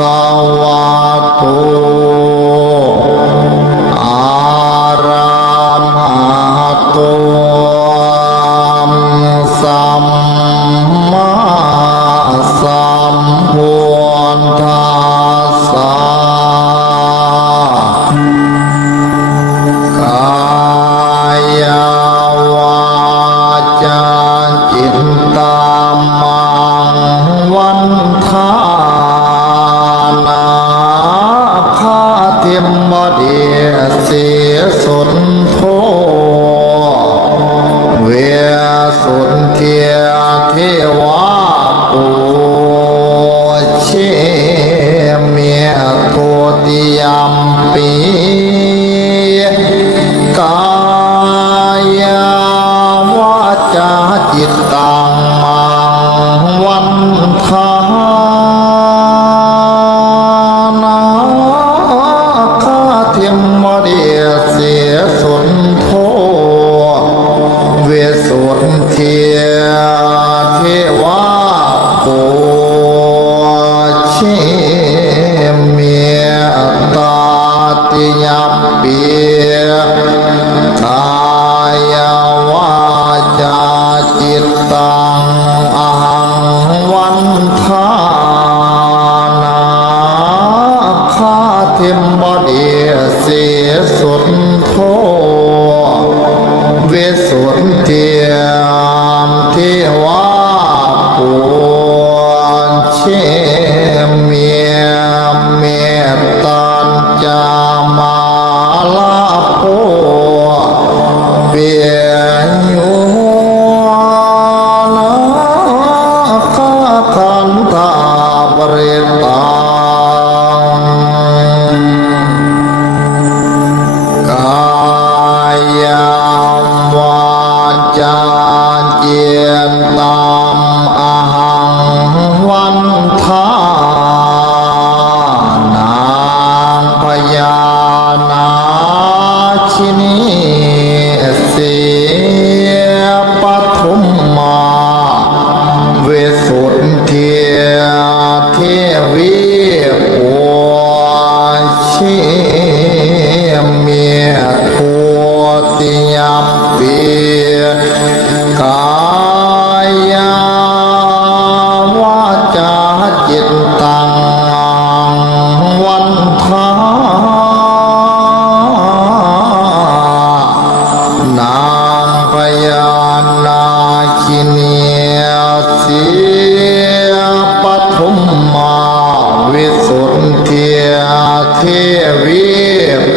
คะวะโตอะระหะโตสัมมาสัมพุทธัสสะกายาวาจาจิตตัมมังวันทานาคาเทียมบดีเสียสุนโทเวสุนเทียเทวาปูเชเมียโทติยมปีกายาวาจาจิตตังมังวันทานาคาเทียมมดีเสียสุนโทเวสุนเทียเทวาปูเชเมียตาติยมปีกายาวาจาจิตตังอะหังวันทานาคาเทียมบดีเสียสุนโทเวสุนเทียมเทวาปูเชเมียเมตตัญจามาลาโภเปียโยนาคาคันธาปริตังกายาวาจาเจียนตามอะหังวันทานางพญานาชินีเสียปฐุมมาเวสุนเทียเทวีปัวเชเมียทัวติยมปีกายาวาจาจิตตังวันทานางพญานาคินีเสียปฐุมมาวิสุทธิเทวีป